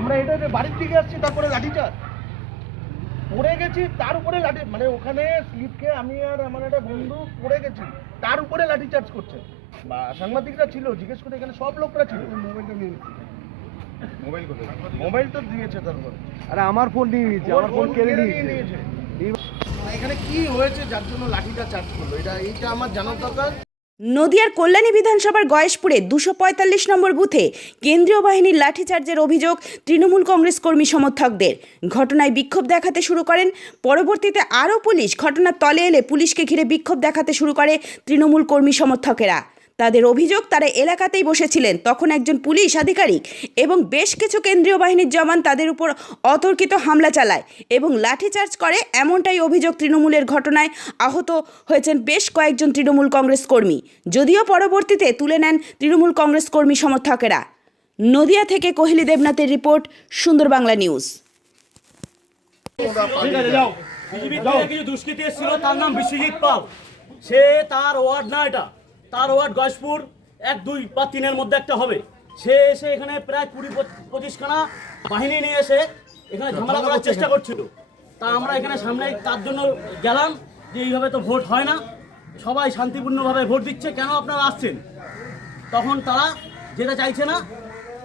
আমরা এটা বাড়ির দিকে আসছি, তারপরে লাঠিচার্জ পড়ে গেছি, তার উপরে লাঠি, মানে ওখানে স্লিপ খেয়ে আমি আর আমার একটা বন্ধু পড়ে গেছি, তার উপরে লাঠিচার্জ করছে। বা সাংবাদিকরা ছিল, জিজ্ঞেস করে এখানে সব লোকরা ছিল। মোবাইলটা নিয়ে মোবাইল তো দিয়েছে, তারপর আরে আমার ফোন নিয়ে নিয়েছে, আমার ফোন কেড়ে নিয়েছে। এখানে কি হয়েছে যার জন্য লাঠিটা চার্জ করলো, এইটা আমার জানার দরকার। নদিয়ার কল্যাণী বিধানসভার গয়েশপুরে 245 নম্বর বুথে কেন্দ্রীয় বাহিনীর লাঠিচার্জের অভিযোগ তৃণমূল কংগ্রেস কর্মী সমর্থকদের। ঘটনায় বিক্ষোভ দেখাতে শুরু করেন। পরবর্তীতে আরও পুলিশ ঘটনার তলে এলে পুলিশকে ঘিরে বিক্ষোভ দেখাতে শুরু করে তৃণমূল কর্মী সমর্থকেরা। তাদের অভিযোগ, তারা এলাকাতেই বসেছিলেন, তখন একজন পুলিশ আধিকারিক এবং বেশ কিছু কেন্দ্রীয় বাহিনীর জওয়ান তাদের উপর অতর্কিত হামলা চালায় এবং লাঠিচার্জ করে। এমনটাই অভিযোগ তৃণমূলের। ঘটনায় আহত হয়েছেন বেশ কয়েকজন তৃণমূল কংগ্রেস কর্মী, যদিও পরবর্তীতে তুলে নেন তৃণমূল কংগ্রেস কর্মী সমর্থকেরা। নদিয়া থেকে কোহলি দেবনাথের রিপোর্ট, সুন্দর বাংলা নিউজ। কিছু দুষ্কৃতী এসেছিল, তার নাম বিশ্বজিৎ পাল। সে তার ওয়ার্ড না, এটা তার ওয়ার্ড গয়েশপুর 1, 2 বা 3-এর মধ্যে একটা হবে। সে এসে এখানে প্রায় 20-25 খানা বাহিনী নিয়ে এসে এখানে ঝামেলা করার চেষ্টা করছিল। তা আমরা এখানে সামনে তার জন্য গেলাম যে এইভাবে তো ভোট হয় না, সবাই শান্তিপূর্ণভাবে ভোট দিচ্ছে, কেন আপনারা আসছেন? তখন তারা যেটা চাইছে না,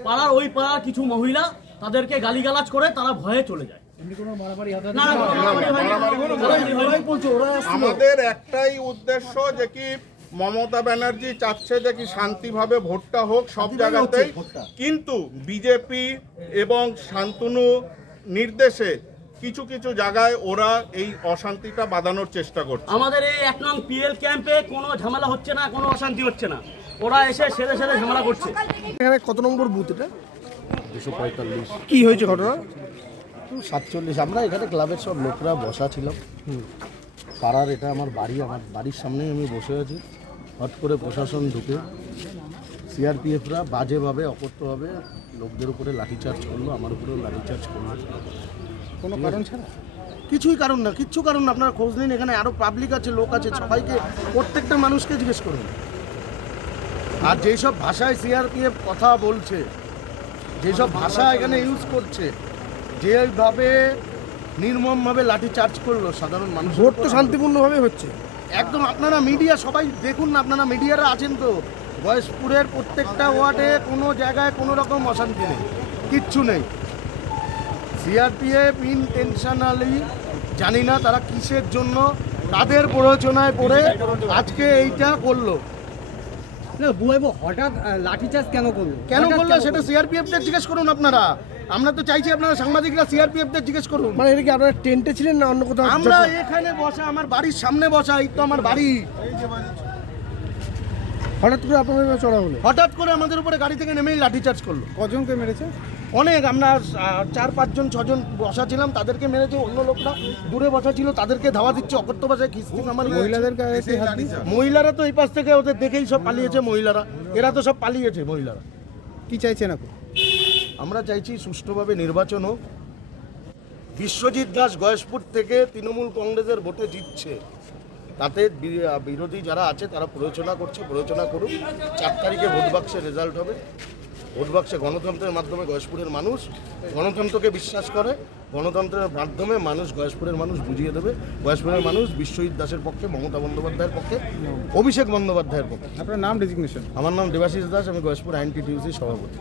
পাড়ার কিছু মহিলা তাদেরকে গালিগালাজ করে তারা ভয়ে চলে যায়। আমাদের একটাই উদ্দেশ্য যে কি মমতা ব্যানার্জি চাচ্ছে যে কি শান্তিভাবে ভোটটা হোক সব জায়গাতেই, কিন্তু বিজেপি এবং শান্তনু নির্দেশে কিছু কিছু জায়গায় ওরা এই অশান্তিটা বাঁধানোর চেষ্টা করছে। আমাদের এই 1 নং পিএল ক্যাম্পে কোনো ঝামেলা হচ্ছে না, কোনো অশান্তি হচ্ছে না, ওরা এসে সেরে সেরে ঝামেলা করছে। এখানে কত নম্বর বুথ এটা? 245। কি হয়েছে ঘটনা? 47। আমরা এখানে ক্লাবের সব লোকরা বসা ছিলাম। পাড়ার এটা আমার বাড়ির সামনেই আমি বসে আছি। হট করে প্রশাসন ঢুকে সিআরপিএফরা বাজেভাবে অকথ্যভাবে লোকদের উপরে লাঠিচার্জ করলো, আমার উপরেও লাঠিচার্জ করলো। কোনো কারণ ছাড়া? কিছুই কারণ না, কিচ্ছু কারণ না। আপনারা খোঁজ নিন, এখানে আরও পাবলিক আছে, লোক আছে, সবাইকে, প্রত্যেকটা মানুষকে জিজ্ঞেস করুন। আর যেসব ভাষায় সিআরপিএফ কথা বলছে, যেসব ভাষা এখানে ইউজ করছে, যেভাবে নির্মমভাবে লাঠি চার্জ করলো সাধারণ মানুষ। ভোট তো শান্তিপূর্ণভাবে হচ্ছে একদম। আপনারা মিডিয়া সবাই দেখুন না, আপনারা মিডিয়ারা আছেন তো। গয়েশপুরের প্রত্যেকটা ওয়ার্ডে কোনো জায়গায় কোনো রকম অশান্তি নেই, কিচ্ছু নেই। সিআরপিএফ ইনটেনশনালি, জানি না তারা কিসের জন্য, তাদের প্ররোচনায় পড়ে আজকে এইটা করলো। না বুয়াইবো, হঠাৎ লাঠিচার্জ কেন করলো সেটা সিআরপিএফদের জিজ্ঞেস করুন আপনারা। আমরা তো চাইছি আপনারা সাংবাদিকরা সিআরপিএফদের জিজ্ঞেস করুন। মানে এটা কি আপনারা টেন্টে ছিলেন না অন্য কোথাও? আমরা এখানে বসা, আমার বাড়ির সামনে বসা, এই তো আমার বাড়ি। হঠাৎ করে আপনাদের চড়া হলো? হঠাৎ করে আমাদের উপরে গাড়ি থেকে নেমেই লাঠিচার্জ করলো। কজনকে মেরেছে? অনেক, আমরা 4-5 জন 6 জন বসা ছিলাম, তাদেরকে মেরেছে। অন্য লোকরা দূরে বসা ছিল, তাদেরকে ধাওয়া দিচ্ছে অকথ্য ভাষায়, খিস্তি আমার। মহিলারা তো এই পাশ থেকে ওদের দেখেই সব পালিয়েছে। মহিলারা, এরা তো সব পালিয়েছে মহিলারা। কি চাইছেন এখন? আমরা চাইছি সুষ্ঠুভাবে নির্বাচন হোক। বিশ্বজিৎ দাস গয়েশপুর থেকে তৃণমূল কংগ্রেসের ভোটে জিতছে, তাতে বিরোধী যারা আছে তারা প্ররোচনা করছে, প্ররোচনা করুক। 4 তারিখে ভোট বাক্সে রেজাল্ট হবে। ভোট বাক্সে গণতন্ত্রের মাধ্যমে গয়েশপুরের মানুষ গণতন্ত্রকে বিশ্বাস করে। গণতন্ত্রের মাধ্যমে মানুষ, গয়েশপুরের মানুষ বুঝিয়ে দেবে। গয়েশপুরের মানুষ বিশ্বজিৎ দাসের পক্ষে, মমতা বন্দ্যোপাধ্যায়ের পক্ষে, অভিষেক বন্দ্যোপাধ্যায়ের পক্ষে। আপনার নাম, ডেজিগনেশন? আমার নাম দেবাশিস দাস, আমি গয়েশপুর আইএনটিটিউসির সভাপতি।